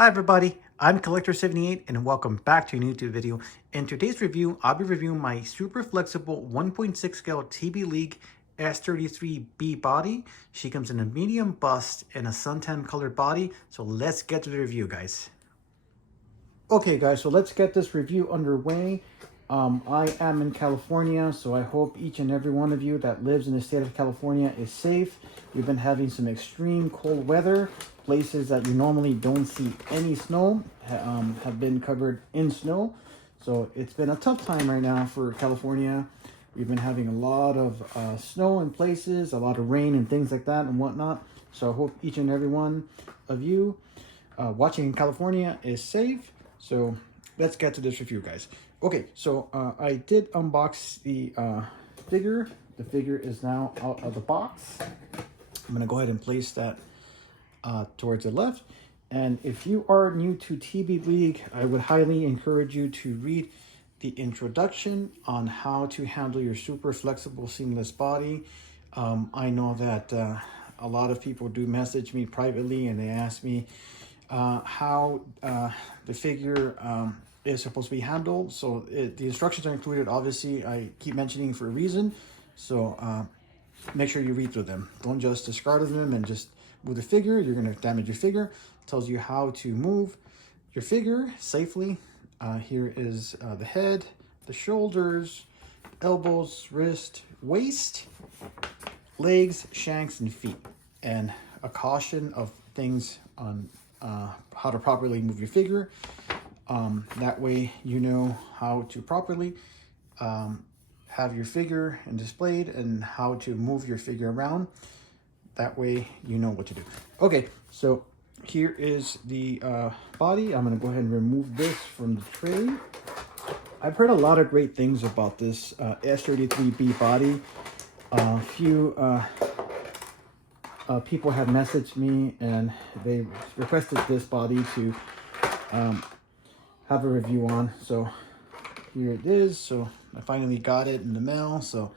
Hi everybody, I'm Collector78 and welcome back to a new YouTube video. In today's review, I'll be reviewing my super flexible 1.6 scale TBLeague S33B body. She comes in a medium bust and a suntan colored body, so let's get to the review, guys. Okay guys, so let's get this review underway. I am in California, so I hope each and every one of you that lives in the state of California is safe. We've been having some extreme cold weather. Places that you normally don't see any snow have been covered in snow. So it's been a tough time right now for California. We've been having a lot of snow in places, a lot of rain and things like that and whatnot. So I hope each and every one of you watching in California is safe. So let's get to this review, guys. Okay, so I did unbox the figure. The figure is now out of the box. I'm gonna go ahead and place that towards the left. And if you are new to TBLeague, I would highly encourage you to read the introduction on how to handle your super flexible seamless body. I know that a lot of people do message me privately and they ask me how the figure is supposed to be handled. So the instructions are included. Obviously, I keep mentioning for a reason. So make sure you read through them. Don't just discard them and just move the figure. You're going to damage your figure. It tells you how to move your figure safely. Here is the head, the shoulders, elbows, wrist, waist, legs, shanks, and feet. And a caution of things on how to properly move your figure. That way you know how to properly have your figure and displayed and how to move your figure around. That way you know what to do. Okay, so here is the body. I'm going to go ahead and remove this from the tray. I've heard a lot of great things about this S33B body. A few people have messaged me and they requested this body to have a review on. So here it is. So I finally got it in the mail. So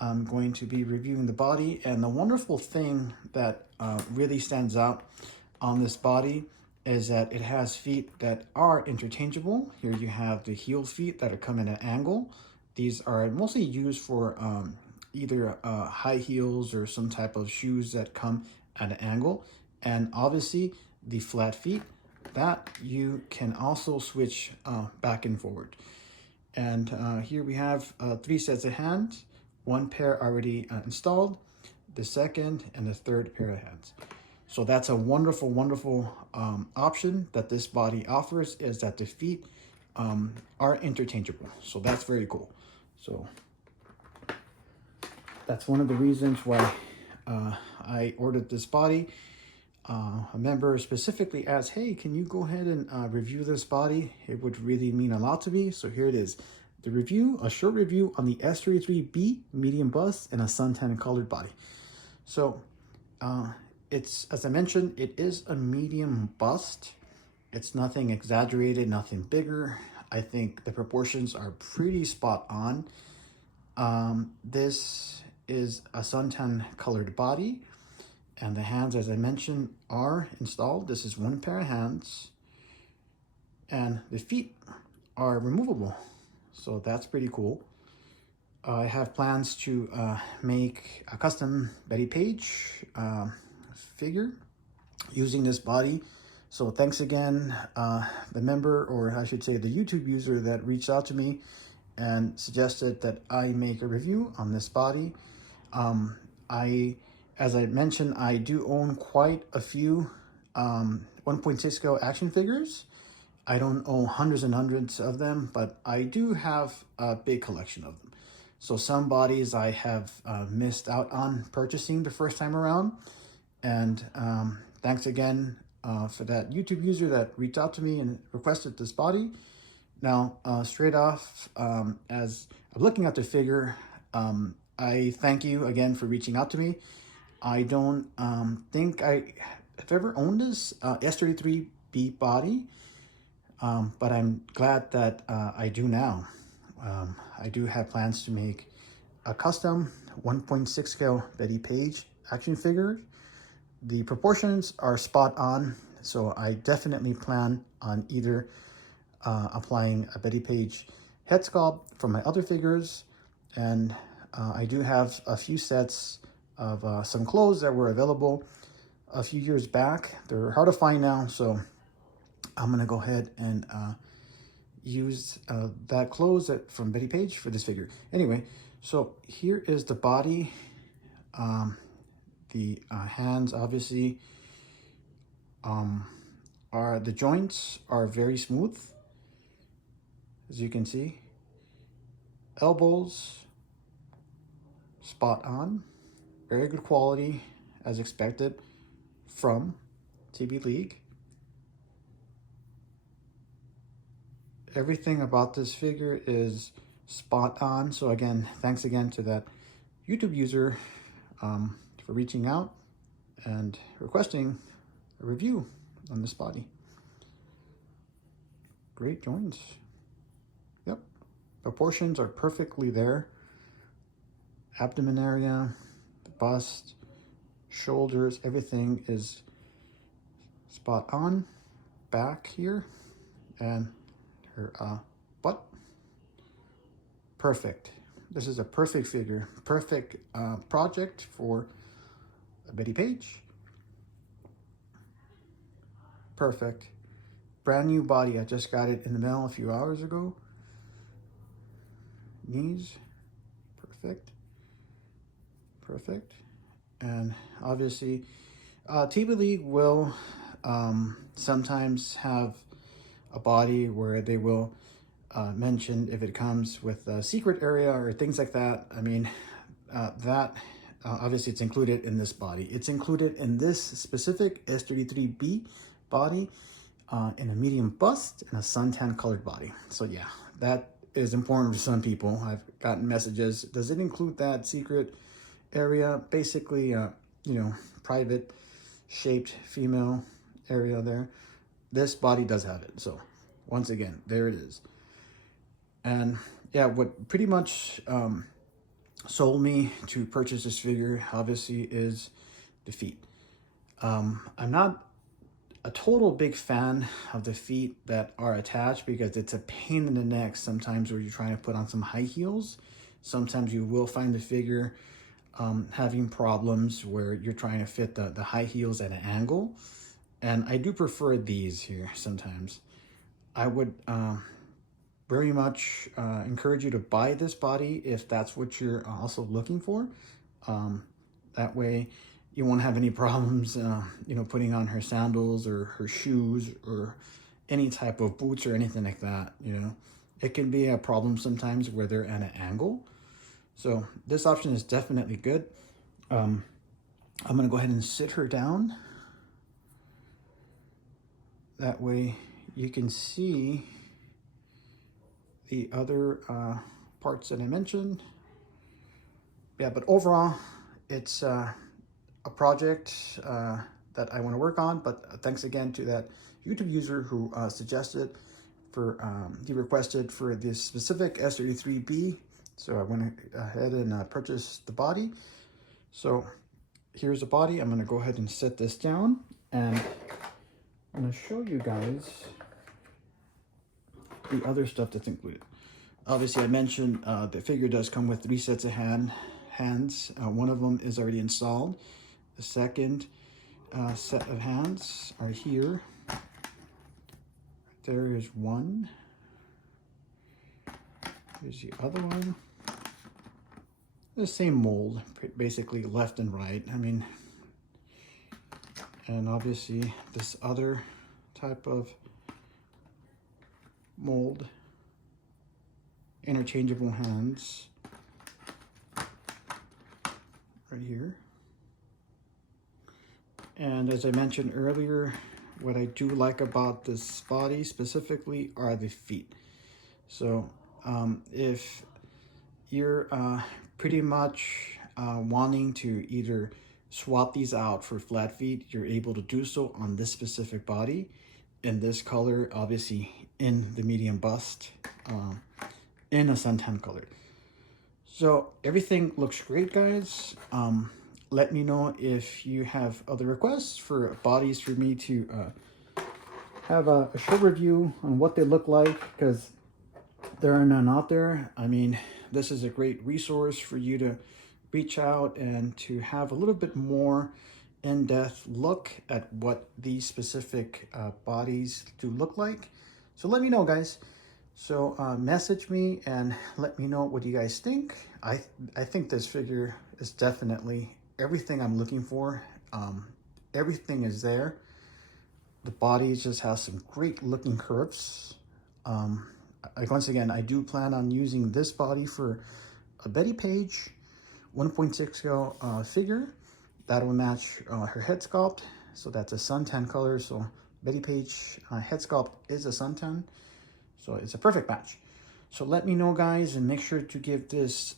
I'm going to be reviewing the body. And the wonderful thing that really stands out on this body is that it has feet that are interchangeable. Here you have the heel feet that are come at an angle. These are mostly used for either high heels or some type of shoes that come at an angle. And obviously the flat feet that you can also switch back and forward. And here we have 3 sets of hands, 1 pair already installed, the second and the third pair of hands. So that's a wonderful, wonderful option that this body offers, is that the feet are interchangeable. So that's very cool. So that's one of the reasons why I ordered this body. A member specifically asked, hey, can you go ahead and review this body? It would really mean a lot to me. So here it is. The review, a short review on the S33B medium bust and a suntan colored body. So it's, as I mentioned, it is a medium bust. It's nothing exaggerated, nothing bigger. I think the proportions are pretty spot on. This is a suntan colored body. And the hands, as I mentioned, are installed. This is 1 pair of hands. And the feet are removable. So that's pretty cool. I have plans to make a custom Betty Page figure using this body. So thanks again, the member, or I should say the YouTube user that reached out to me and suggested that I make a review on this body. As I mentioned, I do own quite a few 1.6 scale action figures. I don't own hundreds and hundreds of them, but I do have a big collection of them. So some bodies I have missed out on purchasing the first time around. And thanks again for that YouTube user that reached out to me and requested this body. Now, straight off, as I'm looking at the figure, I thank you again for reaching out to me. I don't think I've ever owned this S33B body, but I'm glad that I do now. I do have plans to make a custom 1.6 scale Betty Page action figure. The proportions are spot on. So I definitely plan on either applying a Betty Page head sculpt for my other figures, and I do have a few sets of some clothes that were available a few years back. They're hard to find now, so I'm gonna go ahead and use that clothes from Betty Page for this figure. Anyway, so here is the body. The hands, obviously, the joints are very smooth, as you can see. Elbows, spot on, very good quality, as expected from TBLeague. Everything about this figure is spot on. So again, thanks again to that YouTube user for reaching out and requesting a review on this body. Great joints. Yep, proportions are perfectly there. Abdomen area, the bust, shoulders, everything is spot on. Back here, and her butt, perfect. This is a perfect figure, perfect project for Betty Page. Perfect. Brand new body. I just got it in the mail a few hours ago. Knees, perfect. Perfect. And obviously, TBLeague will sometimes have a body where they will mention if it comes with a secret area or things like that. I mean, obviously it's included in this body. It's included in this specific S33B body in a medium bust and a suntan colored body. So yeah, that is important for some people. I've gotten messages. Does it include that secret area? Basically, you know, private shaped female area there. This body does have it. So once again, there it is. And yeah, what pretty much sold me to purchase this figure, obviously, is the feet. I'm not a total big fan of the feet that are attached because it's a pain in the neck sometimes where you're trying to put on some high heels. Sometimes you will find the figure having problems where you're trying to fit the high heels at an angle. And I do prefer these here sometimes. I would very much encourage you to buy this body if that's what you're also looking for. That way you won't have any problems, you know, putting on her sandals or her shoes or any type of boots or anything like that. You know, it can be a problem sometimes where they're at an angle. So this option is definitely good. I'm gonna go ahead and sit her down. That way you can see the other parts that I mentioned. Yeah, but overall, it's a project that I want to work on. But thanks again to that YouTube user who suggested he requested for this specific S33B. So I went ahead and purchased the body. So here's the body. I'm going to go ahead and set this down, and I'm going to show you guys the other stuff that's included. Obviously, I mentioned the figure does come with 3 sets of hands. One of them is already installed. The second set of hands are here. There is one. Here's the other one. The same mold, basically left and right. I mean, and obviously this other type of mold, interchangeable hands right here. And as I mentioned earlier, what I do like about this body specifically are the feet. So if you're pretty much wanting to either swap these out for flat feet, you're able to do so on this specific body in this color, obviously in the medium bust, in a suntan color. So everything looks great, guys. Let me know if you have other requests for bodies for me to have a short review on what they look like, because there are none out there. I mean, this is a great resource for you to reach out and to have a little bit more in-depth look at what these specific bodies do look like. So let me know, guys. So message me and let me know what you guys think. I think this figure is definitely everything I'm looking for. Everything is there. The body just has some great looking curves. Once again, I do plan on using this body for a Betty Page 1.6 scale figure. That will match her head sculpt. So that's a suntan color. So Betty Page head sculpt is a suntan. So it's a perfect match. So let me know, guys, and make sure to give this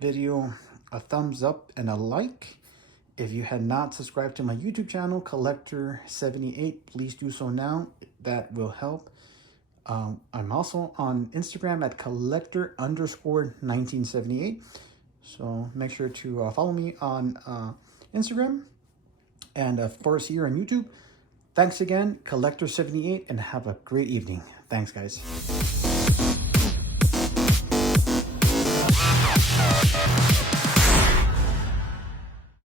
video a thumbs up and a like. If you had not subscribed to my YouTube channel, Collector78, please do so now. That will help. I'm also on Instagram at collector_1978. So make sure to follow me on Instagram. And of course here on YouTube. Thanks again, Collector78, and have a great evening. Thanks, guys.